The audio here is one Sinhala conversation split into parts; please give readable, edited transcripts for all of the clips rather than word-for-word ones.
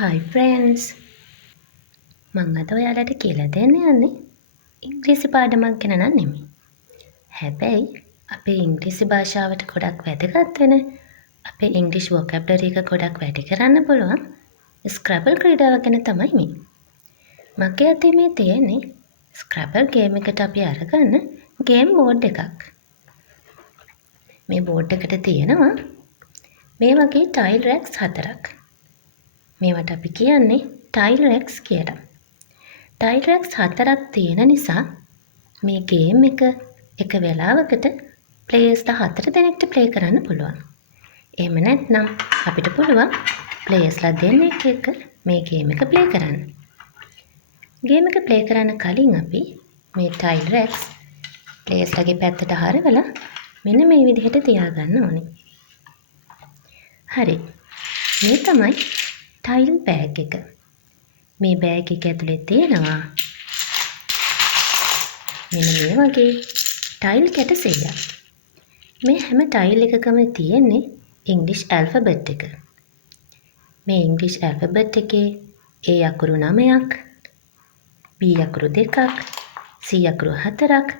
Hi friends. මං අද ඔයාලට කියලා දෙන්න යන්නේ ඉංග්‍රීසි පාඩමක් ගැන නම් නෙමෙයි. හැබැයි අපේ ඉංග්‍රීසි භාෂාවට ගොඩක් වැදගත් වෙන අපේ ඉංග්‍රීසි වොකැබ්ලරි එක ගොඩක් වැඩි කරන්න පුළුවන් ස්ක්‍රැබල් ක්‍රීඩාව ගැන තමයි මේ. මගේ අතේ මේ තියෙන්නේ ස්ක්‍රැබල් ගේම් එකට අපි අරගන්න ගේම් බෝඩ් එකක්. මේ බෝඩ් එකට තියෙනවා මේ වගේ ටයිල් රැක්ස් 4ක්. මේවට අපි කියන්නේ ටයිල් රැක්ස් කියලා. ටයිල් රැක්ස් 4ක් තියෙන නිසා මේ ගේම් එක වෙලාවකට ප්ලේයර්ස්ලා 4 දෙනෙක්ට ප්ලේ කරන්න පුළුවන්. එහෙම නැත්නම් අපිට පුළුවන් ප්ලේයර්ස්ලා දෙන්නෙක් එක්ක මේ ගේම් එක ප්ලේ කරන්න. ගේම් එක ප්ලේ කරන්න කලින් අපි මේ ටයිල් රැක්ස් ප්ලේයර්ස්ලාගේ පැත්තට හරවලා මෙන්න මේ විදිහට තියාගන්න ඕනේ. හරි. මේ තමයි ටයිල් බෑග් එක. මේ බෑග් එක ඇතුලේ තියෙනවා මෙන්න මේ වගේ ටයිල් කැට 100ක්. මේ හැම ටයිල් එකකම තියෙන්නේ ඉංග්‍රීසි ඇල්ෆබෙට් එක. මේ ඉංග්‍රීසි ඇල්ෆබෙට් එකේ A අකුරු 9ක්, B අකුරු 2ක්, C අකුරු 4ක්,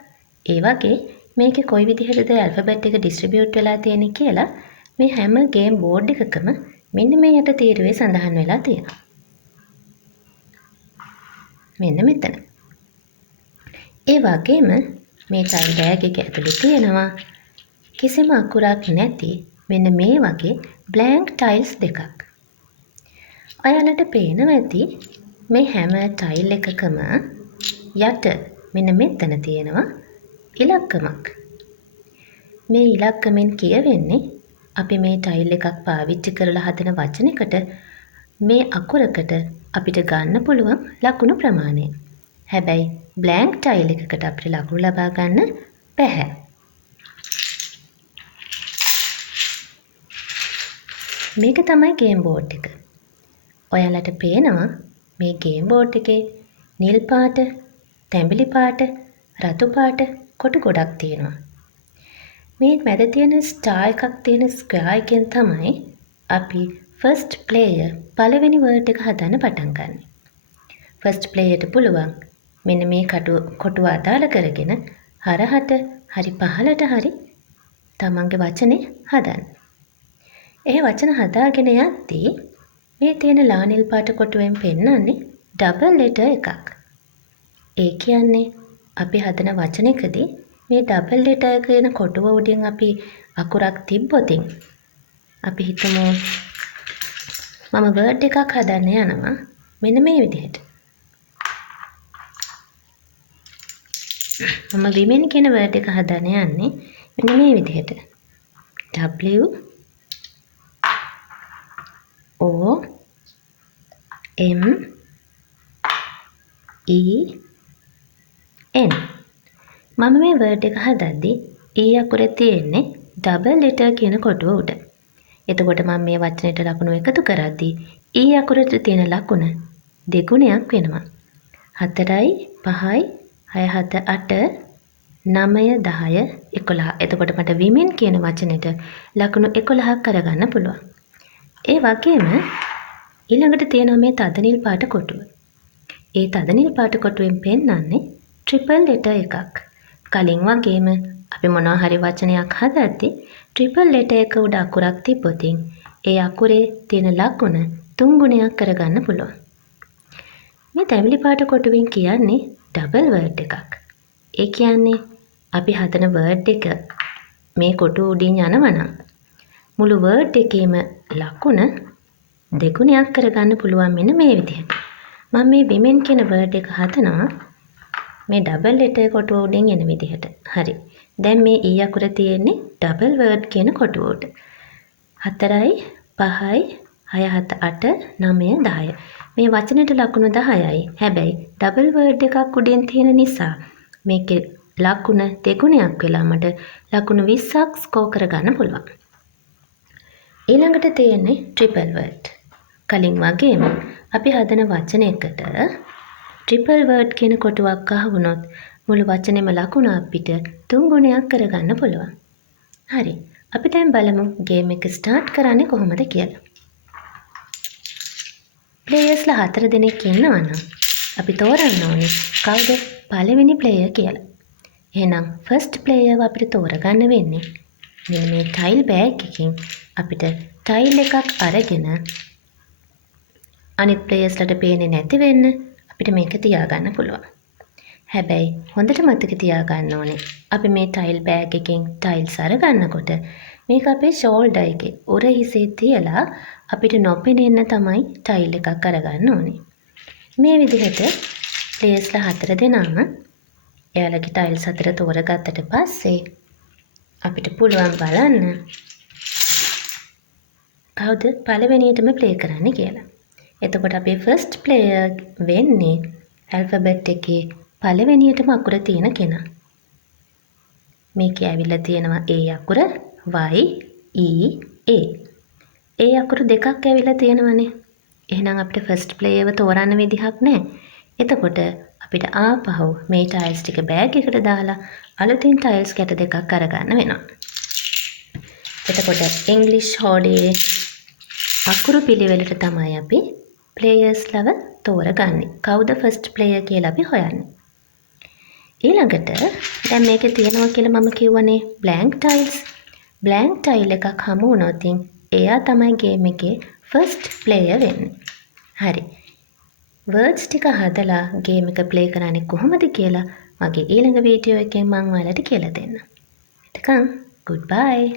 ඒ වගේ මේකේ කොයි විදිහටද ඇල්ෆබෙට් එක ඩිස්ට්‍රිබියුට් වෙලා තියෙන්නේ කියලා මේ හැම ගේම් බෝඩ් එකකම මෙන්න මේ යට තීරුවේ සඳහන් වෙලා තියෙනවා. මෙන්න මෙතන. ඒ වගේම මේ ටයිල් බෑග් එක ඇතුලේ තියෙනවා කිසිම අකුරක් නැති මෙන්න මේ වගේ බ්ලැන්ක් ටයිල්ස් දෙකක්. ඔයාලට පේනවා ඇති මේ හැම ටයිල් එකකම යට මෙන්න මෙතන තියෙනවා ඉලක්කමක්. මේ ඉලක්කමෙන් කියවෙන්නේ අපි මේ ටයිල් එකක් පාවිච්චි කරලා හදන වචනයකට මේ අකුරකට අපිට ගන්න පුළුවන් ලකුණු ප්‍රමාණය. හැබැයි බ්ලැන්ක් ටයිල් එකකට අපිට ලකුණු ලබා ගන්න බැහැ. මේක තමයි ගේම් බෝඩ් එක. ඔයාලට පේනවා මේ ගේම් බෝඩ් එකේ නිල් පාට, තැඹිලි පාට, රතු පාට කොටු ගොඩක් තියෙනවා. මේ මැද තියෙන ස්ටාර් එකක් තියෙන ස්ක්වෙයාර් එකෙන් තමයි අපි ෆස්ට් ප්ලේයර් පළවෙනි වර්ඩ් එක හදන්න පටන් ගන්න. ෆස්ට් ප්ලේයර්ට පුළුවන් මෙන්න මේ කොටුව අදාළ කරගෙන හරහට හරි පහළට හරි තමන්ගේ වචනේ හදන්න. ඒ වචන හදාගෙන යද්දී මේ තියෙන ලා නිල් පාට කොටුවෙන් පෙන්වන්නේ ඩබල් ලෙටර් එකක්. ඒ කියන්නේ අපි හදන වචනයකදී මේ ඩබල් ලෙටර් කියන කොටුව උඩින් අපි අකුරක් තිබ්බොතින් අපි හිතමු මම වර්ඩ් එකක් හදන්න යනවා මෙන්න මේ විදිහට. මම women කියන වර්ඩ් එක හදන්න යන්නේ මෙන්න මේ විදිහට. W O M E N. මම මේ වර්ඩ් එක හදද්දී E අකුරේ තියෙන්නේ ඩබල් ලෙටර් කියන කොටුව උඩ. එතකොට මම මේ වචනෙට ලකුණු එකතු කරද්දී E අකුරට තියෙන ලකුණ දෙගුණයක් වෙනවා. 4යි 5යි 6 7 8 9 10 11. එතකොට මට women කියන වචනෙට ලකුණු 11ක් කරගන්න පුළුවන්. ඒ වගේම ඊළඟට තියෙනවා මේ තද නිල් පාට කොටුව. ඒ තද නිල් පාට කොටුවෙන් පෙන්වන්නේ ට්‍රිපල් ලෙටර් එකක්. කලින් වගේම අපි මොනවා හරි වචනයක් හදද්දී ට්‍රිපල් ලෙටර් එක උඩ අකුරක් තිබ්බොතින් ඒ අකුරේ තියෙන ලකුණ 3 ගුණයක් කරගන්න පුළුවන්. මේ තැඹිලි පාට කොටුවෙන් කියන්නේ ඩබල් වර්ඩ් එකක්. ඒ කියන්නේ අපි හදන වර්ඩ් එක මේ කොටුව උඩින් යනවනම් මුළු වර්ඩ් එකේම ලකුණ දෙගුණයක් කරගන්න පුළුවන් මෙන්න මේ විදිහට. මම මේ women කියන වර්ඩ් එක හදනවා මේ ඩබල් ලෙටර් කොටුව උඩින් එන විදිහට. හරි. දැන් මේ E අකුර තියෙන්නේ ඩබල් වර්ඩ් කියන කොටුව උඩ. 4යි 5යි 6 7 8 9 10. මේ වචනෙට ලකුණු 10යි. හැබැයි ඩබල් වර්ඩ් එකක් උඩින් තියෙන නිසා මේකේ ලකුණ දෙගුණයක් වෙලා මට ලකුණු 20ක් ස්කෝර් කරගන්න පුළුවන්. ඊළඟට තියෙන්නේ ට්‍රිපල් වර්ඩ්. කලින් වගේම අපි හදන වචනයකට ට්‍රිපල් වර්ඩ් කියන කොටුවක් අහුනොත් මුළු වචනේම ලකුණ අපිට 3 ගුණයක් කරගන්න පුළුවන්. හරි. අපි දැන් බලමු ගේම් එක ස්ටාර්ට් කරන්නේ කොහොමද කියලා. ප්ලේයර්ස්ලා 4 දෙනෙක් ඉන්නවා නම් අපි තෝරන්න ඕනේ කවුද පළවෙනි ප්ලේයර් කියලා. එහෙනම් ෆස්ට් ප්ලේයර්ව අපිට තෝරගන්න වෙන්නේ මෙන්න මේ ටයිල් බෑග් එකකින් අපිට ටයිල් එකක් අරගෙන අනිත් ප්ලේයර්ස්ලට පේන්නේ නැති වෙන්න අපිට මේක තියාගන්න පුළුවන්. හැබැයි හොඳට මතක තියාගන්න ඕනේ අපි මේ ටයිල් බෑග් එකෙන් ටයිල්ස් අරගන්නකොට මේක අපේ ෂෝල්ඩර් එකේ උර හිසේ තියලා අපිට නොපෙනෙන්න තමයි ටයිල් එකක් අරගන්න ඕනේ. මේ විදිහට ප්ලේයර්ස්ලා 4 දෙනාම එයාලගේ ටයිල්ස් 4 තෝරගත්තට පස්සේ අපිට පුළුවන් බලන්න කවුද පළවෙනියටම ප්ලේ කරන්න කියලා. එතකොට අපේ ෆස්ට් ප්ලේයර් වෙන්නේ ඇල්ෆබෙට් එකේ පළවෙනියටම අකුර තියෙන කෙනා. මේකේ ඇවිල්ලා තියෙනවා A අකුර Y E A. ඒ අකුරු දෙකක් ඇවිල්ලා තියෙනවනේ. එහෙනම් අපිට ෆස්ට් ප්ලේයර්ව තෝරන්න විදිහක් නැහැ. එතකොට අපිට ආපහු මේ ටයිල්ස් ටික බෑග් එකට දාලා අලුතින් ටයිල්ස් කැට දෙකක් අරගන්න වෙනවා. එතකොට ඉංග්‍රීසි හෝඩියේ අකුරු පිළිවෙලට තමයි අපි ප්ලේයර්ස්ලව තෝරගන්නේ. කවුද ෆස්ට් ප්ලේයර් කියලා අපි හොයන්නේ. ඊළඟට දැන් මේකේ තියෙනවා කියලා මම කිව්වනේ බ්ලැන්ක් ටයිල්ස්. බ්ලැන්ක් ටයිල් එකක් හමු වුණොත් එයා තමයි ගේම් එකේ ෆස්ට් ප්ලේයර් වෙන්නේ. හරි. වර්ඩ්ස් ටික හදලා ගේම් එක ප්ලේ කරන්නේ කොහොමද කියලා මගේ ඊළඟ වීඩියෝ එකෙන් මම ඔයාලට කියලා දෙන්නම්. එතකන් goodbye.